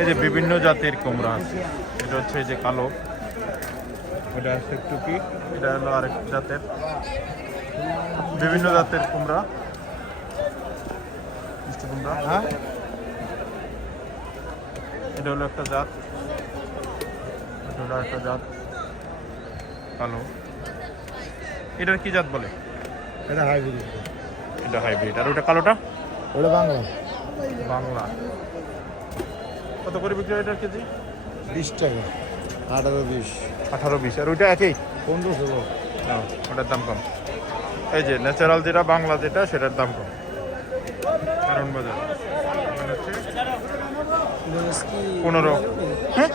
এই যে বিভিন্ন জাতের কুমড়া আছে। এটা হচ্ছে এই যে কালো। এটা হচ্ছে টুকি এটা হলো আরেক জাতের। বিভিন্ন জাতের কুমড়া। কুমড়া হ্যাঁ? এটা হলো একটা জাত। এটা হলো একটা জাত। কালো এটার কি জাত বলে? এটা হাইব্রিড এটা হাইব্রিড আর ওটা কালোটা? ওটা বাংলা। বাংলা। কত করে বিক্রি হয় এটার কেজি? বিশ টাকা। আঠারো বিশ। আঠারো বিশ। আর ওইটা একই? পনেরো ষোলো। ওটার দাম কম। এই যে ন্যাচারাল যেটা বাংলা যেটা সেটার দাম কম। কারণ বাজার। পনেরো। হ্যাঁ?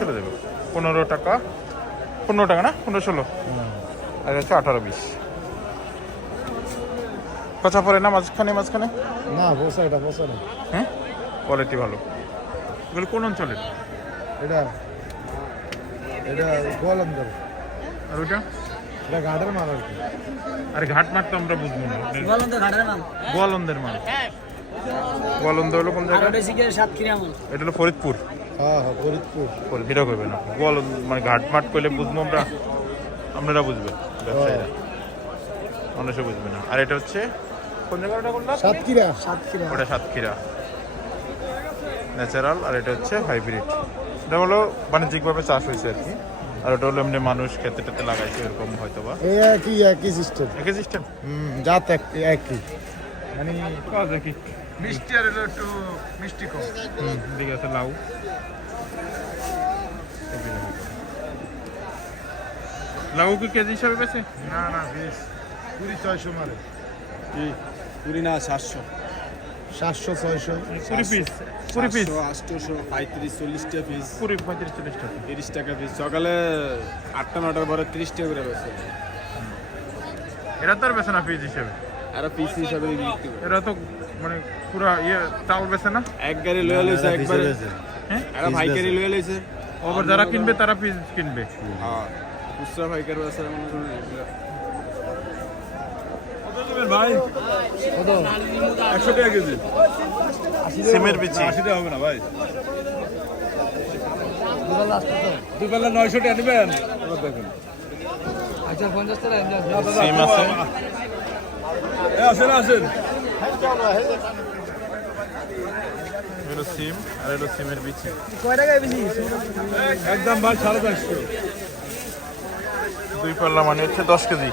চলে যাবে। পনেরো টাকা। পনেরো টাকা না? পনেরো ষোলো। আর হচ্ছে আঠারো বিশ। কচা পড়ে না মাঝখানে মাঝখানে? না বসা এটা বসা না। হ্যাঁ? কোয়ালিটি ভালো। এগুলো কোন অঞ্চলের? এটা এটা গোয়ালন্দর। আর ওইটা? এটা ঘাটের মাল আর কি। আরে ঘাট মাঠ তো আমরা বুঝব না। গোয়ালন্দের মাল। গোয়ালন্দ হলো কোন জায়গা? এটা হলো ফরিদপুর। হ্যাঁ হ্যাঁ ফরিদপুর। ফরিদপুর করবে না। গোয়ালন্দ মানে ঘাট মাঠ করলে বুঝব আমরা। আপনারা বুঝবেন ব্যবসায়ীরা। মানুষও বুঝবে না। আর এটা হচ্ছে কোন জায়গাটা করলাম সাতক্ষীরা। সাতক্ষীরা। ওটা সাতক্ষীরা। ন্যাচারাল আর এটা হচ্ছে হাইব্রিড। এটা হলো বাণিজ্যিকভাবে চাষ হয়েছে আর কি। আর ওটা হলো এমনি মানুষ খেতে টেতে লাগাইছে এরকম হয়তো বা একই একই সিস্টেম একই সিস্টেম হুম জাত এক একই। মানে কাজ একই মিষ্টি আর হলো একটু মিষ্টি কম। হুম দিকে আছে লাউ। লাউ কি কেজি হিসাবে বেছে না না বেশ। কুড়ি ছয়শো মারে। কুড়ি না সাতশো। সাতশো ছয়শো কুড়ি পিস কুড়ি পিস আটশোশো পঁয়ত্রিশ চল্লিশটা পিস কুড়ি পঁয়ত্রিশ চল্লিশ টাকা তিরিশ টাকা পিস সকালে আটটা নটার পরে তিরিশ টাকা করে বেছে এরা তো আর বেছে না পিস হিসেবে। আর পিস হিসাবে বিক্রি এরা তো মানে পুরা ইয়ে চাল বেছে না? এক গাড়ি লয়ে লইছে একবারে। হ্যাঁ? আর ভাইকারি লয়ে লইছে। আবার যারা কিনবে তারা পিস কিনবে। হ্যাঁ খুচরা ভাইকার আছে ভাই? একশো টাকা কেজি। সিমের বিচি আশি টাকা হবে না ভাই। দুবেলা নয়শো টাকা নেবেন। দেখুন। সিম আছে। আসেন আসেন। এগুলো সিম আর সিমের বিচি একদম ভাই সাড়ে চারশো। দুই পাল্লা মানে হচ্ছে দশ কেজি।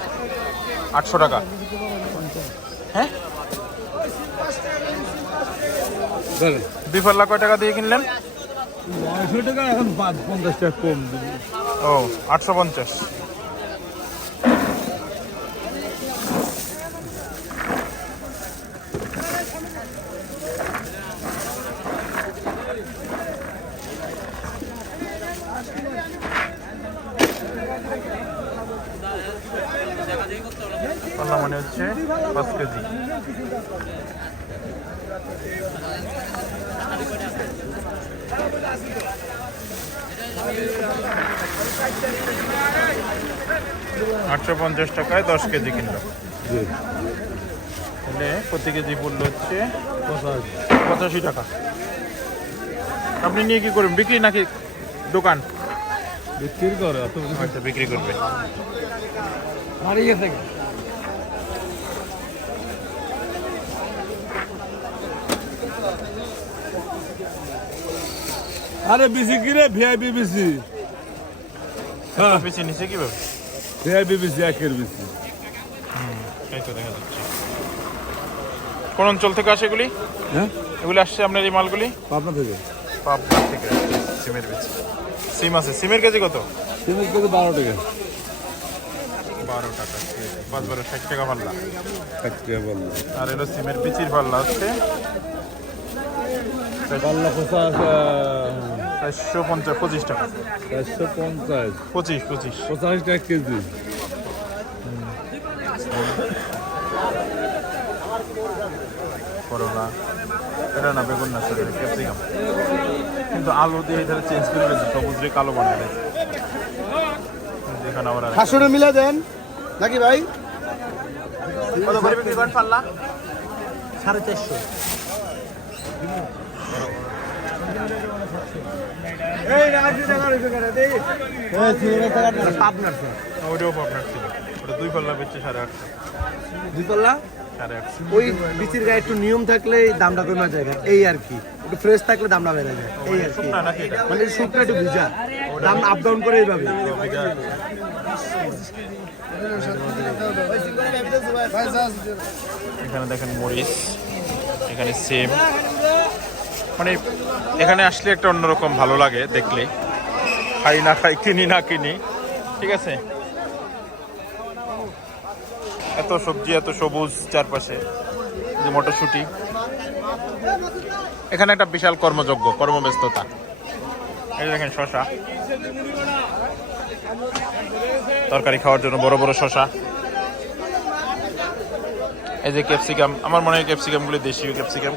আটশো টাকা। হ্যাঁ? দুই পাল্লা কয় টাকা দিয়ে কিনলেন? নয়শো টাকা এখন পাঁচ পঞ্চাশ টাকা কম ও আটশো পঞ্চাশ পাল্লা মানে হচ্ছে পাঁচ কেজি। আটশো পঞ্চাশ টাকায় দশ কেজি কিনলাম। তাহলে প্রতি কেজি পড়ল হচ্ছে পঁচাশি। টাকা। আপনি নিয়ে কি করবেন? বিক্রি নাকি দোকান? বিক্রি করে আচ্ছা বিক্রি করবে আরে বিসি কিরে ভিআইপি বিসি। হ্যাঁ। পিছিয়ে নিচে কীভাবে ভিআইপি বিসি একের বিসি। এই তো দেখা যাচ্ছে। কোন অঞ্চল থেকে আসে এগুলি? হ্যাঁ? এগুলি আসছে আপনার এই মালগুলি? পাবনা থেকে। পাবনা থেকে সিমের বীজ সিম আছে। সিমের কেজি কত? তিন কেজি বারো টাকা। বারো টাকা পাঁচ বারো ষাট টাকা পাল্লা। ষাট টাকা বলল আর এলো সিমের বিচির পাল্লা হচ্ছে? পাল্লা পঞ্চাশ চারশো পঞ্চাশ পঁচিশ টাকা। চারশো পঞ্চাশ। পঁচিশ পঁচিশ। পঁচাশ টাকা কেজি। করলা। এটা না বেগুন না সরি ক্যাপসিকাম। কিন্তু আলু দিয়ে এটা চেঞ্জ করে দিয়েছে সবুজ দিয়ে কালো বানিয়ে যেখানে আবার মিলে দেন। নাকি ভাই? কত করে বিক্রি করেন পাল্লা? সাড়ে চারশো। পাবনার ওইটাও আপনার ছিল। ওটা দুই পাল্লা বেচছে সাড়ে আটশো। দুই পাল্লা? ওই বিচির গায়ে একটু নিয়ম থাকলে দামটা কমে যায় এই আর কি। একটু ফ্রেশ থাকলে দামটা বেড়ে যায়। এই আর কি। মানে শুকনো একটু ভিজা। দাম আপ ডাউন করে এইভাবে। এখানে দেখেন মরিচ। এখানে সেম মানে এখানে আসলে একটা অন্যরকম ভালো লাগে দেখলে। খাই না খাই, কিনি না কিনি। ঠিক আছে? এত সবজি, এত সবুজ চারপাশে, যে মটরশুঁটি। এখানে একটা বিশাল কর্মযজ্ঞ, কর্মব্যস্ততা। এই দেখেন শশা। তরকারি খাওয়ার জন্য বড় বড় শশা। এই যে ক্যাপসিকাম, আমার মনে হয় ক্যাপসিকামগুলি দেশীয় ক্যাপসিকাম।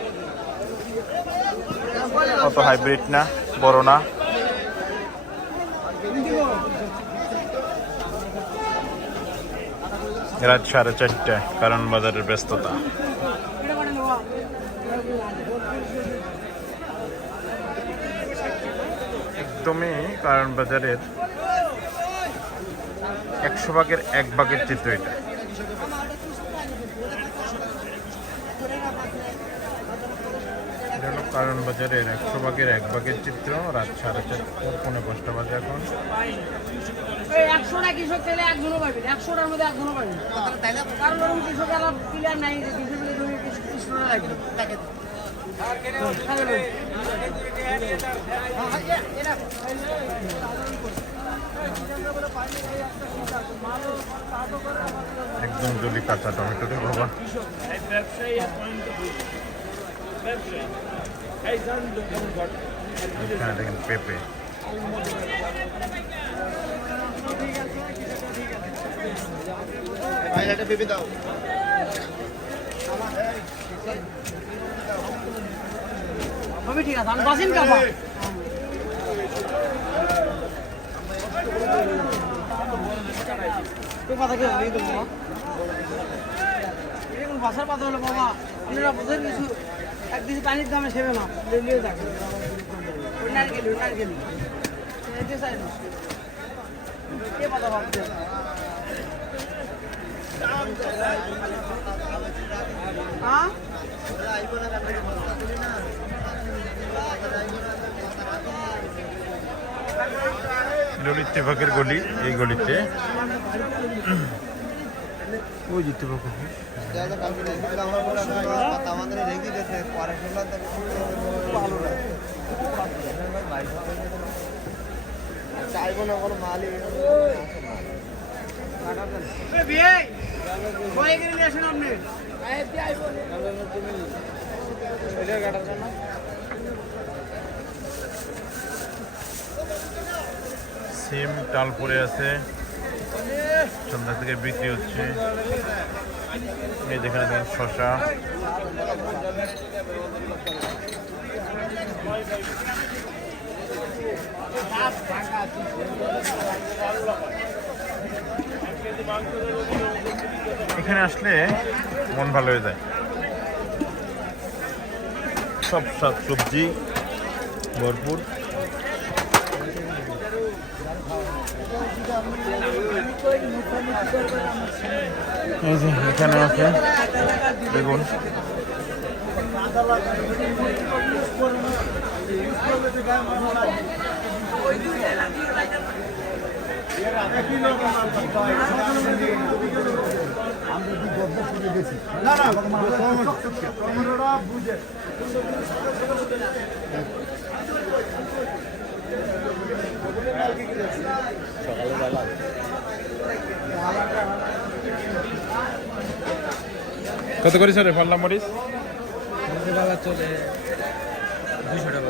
অত হাইব্রিড না, বড় না। রাত সাড়ে চারটায় কারণ বাজারের ব্যস্ততা। একদমই, কারণ বাজারের একশো ভাগের এক ভাগের চিত্র এটা এটা হলো কারণ বাজারের একশো ভাগের এক ভাগের চিত্র রাত সাড়ে চারটা পৌনে পাঁচটা বাজে এখন। একশোটা কৃষক চাইলে একজনও পাবেন একশোটার মধ্যে একজনও পাবেন কারণ ওরকম কৃষক আলাপ প্লেয়ার নাই যে কৃষক জমি কৃষকরা লাগবে একদম যদি কাঁচা টমেটো বাবা। এখানে দেখেন ঠিক আছে আমি বাসিন কাপা কথা কি বাবা এরকম পাতা হলো বাবা আপনারা বোঝেন কিছু এক দিন পানির দামে সেবে না লিয়ে যাবে ওই নারকেল ওই নারকেল এতে চাই না কে ভাবছে? হ্যাঁ? গলি এই গলিতে। এগিয়ে নিয়ে আসেন আপনি সিম টাল পড়ে আছে। সন্ধ্যা থেকে বিক্রি হচ্ছে। এই যেখানে দেখেন শশা। এখানে আসলে মন ভালো হয়ে যায়। সব শাক সবজি ভরপুর। এই যে এখানে আছে। বেগুন কত করে স্যার পাল্লা মরিচ? চলে দুশো টাকা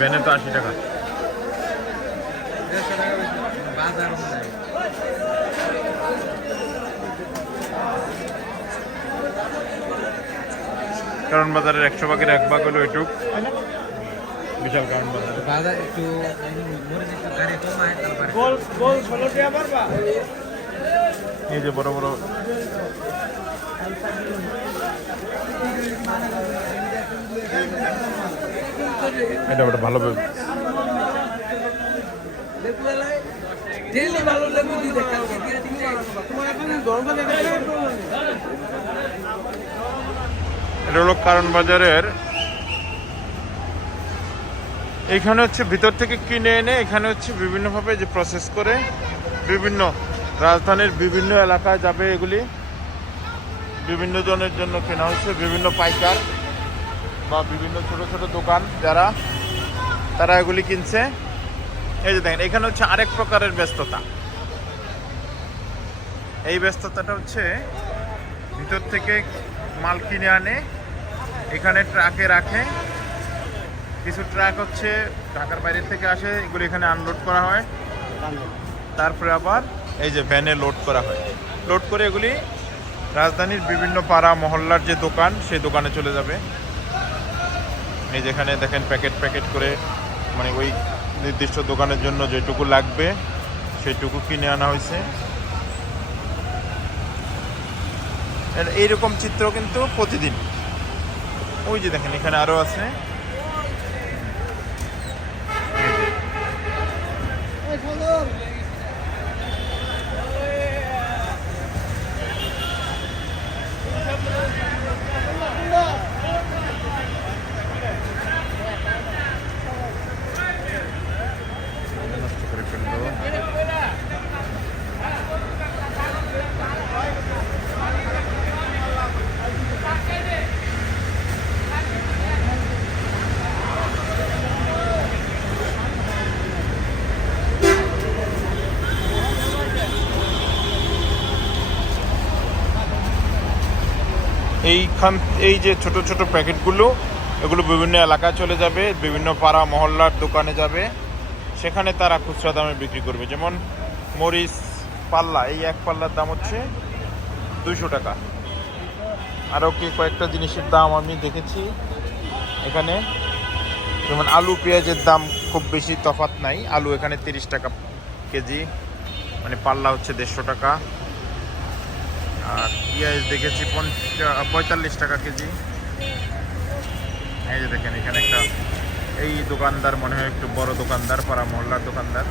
ভ্যানে তো আশি টাকা। কারণ বাজারের একশো ভাগের এক ভাগ হলো এটুক। বিশাল কারণ বাজার। বাজার একটু এই যে বড় বড় এটা একটা ভালো এটা হলো কারণ বাজারের এখানে হচ্ছে ভিতর থেকে কিনে এনে এখানে হচ্ছে বিভিন্নভাবে যে প্রসেস করে বিভিন্ন রাজধানীর বিভিন্ন এলাকায় যাবে এগুলি। বিভিন্ন জনের জন্য কেনা হচ্ছে বিভিন্ন পাইকার বা বিভিন্ন ছোট ছোট দোকান যারা, তারা এগুলি কিনছে। এই যে দেখেন, এখানে হচ্ছে আরেক প্রকারের ব্যস্ততা। এই ব্যস্ততাটা হচ্ছে ভিতর থেকে মাল কিনে আনে, এখানে ট্রাকে রাখে। কিছু ট্রাক হচ্ছে ঢাকার বাইরে থেকে আসে, এগুলো এখানে আনলোড করা হয়। তারপরে আবার এই যে ভ্যানে লোড করা হয়। লোড করে এগুলি রাজধানীর বিভিন্ন পাড়া, মহল্লার যে দোকান, সেই দোকানে চলে যাবে। এই যেখানে দেখেন প্যাকেট প্যাকেট করে মানে ওই নির্দিষ্ট দোকানের জন্য যেটুকু লাগবে সেইটুকু কিনে আনা হয়েছে। এইরকম চিত্র কিন্তু প্রতিদিন। ওই যে দেখেন, এখানে আরও আছে করে ফেলল এইখান এই যে ছোট ছোট প্যাকেটগুলো, এগুলো বিভিন্ন এলাকায় চলে যাবে, বিভিন্ন পাড়া মহল্লার দোকানে যাবে। সেখানে তারা খুচরা দামে বিক্রি করবে। যেমন মরিচ পাল্লা, এই এক পাল্লার দাম হচ্ছে দুইশো টাকা। আরও কি কয়েকটা জিনিসের দাম আমি দেখেছি এখানে। যেমন আলু পেঁয়াজের দাম খুব বেশি তফাত নাই। আলু এখানে তিরিশ টাকা কেজি মানে পাল্লা হচ্ছে দেড়শো টাকা। আর পেঁয়াজ দেখেছি পঁয়তাল্লিশ টাকা কেজি। এই যে দেখেন, এখানে একটা এই দোকানদার, মনে হয় একটু বড় দোকানদার, পাড়া মহল্লার দোকানদার।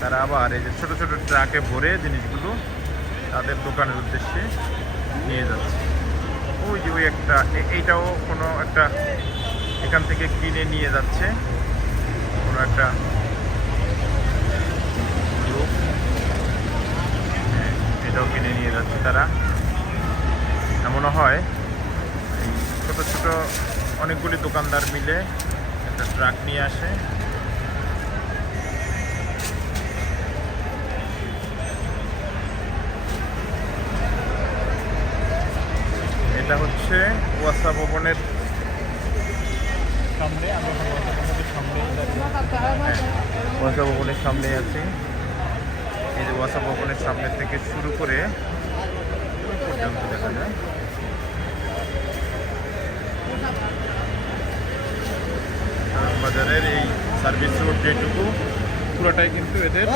তারা আবার এই যে ছোট ছোট ট্রাকে ভরে জিনিসগুলো তাদের দোকানের উদ্দেশ্যে নিয়ে যাচ্ছে। ওই যে ওই একটা এইটাও কোনো একটা এখান থেকে কিনে নিয়ে যাচ্ছে। কোনো একটা লোক হ্যাঁ, এটাও কিনে নিয়ে যাচ্ছে তারা। এমনও হয়। এই ছোট ছোট অনেকগুলি দোকানদার মিলে একটা ট্রাক নিয়ে আসে। এটা হচ্ছে ওয়াসা ভবনের সামনে। এখন ওয়াসা ভবনের সামনে আছি। এই যে ওয়াসা ভবনের সামনে থেকে শুরু করে পর্যন্ত দেখা যায় বাজারের এই সার্ভিস রোড যেটুকু পুরোটাই কিন্তু এদের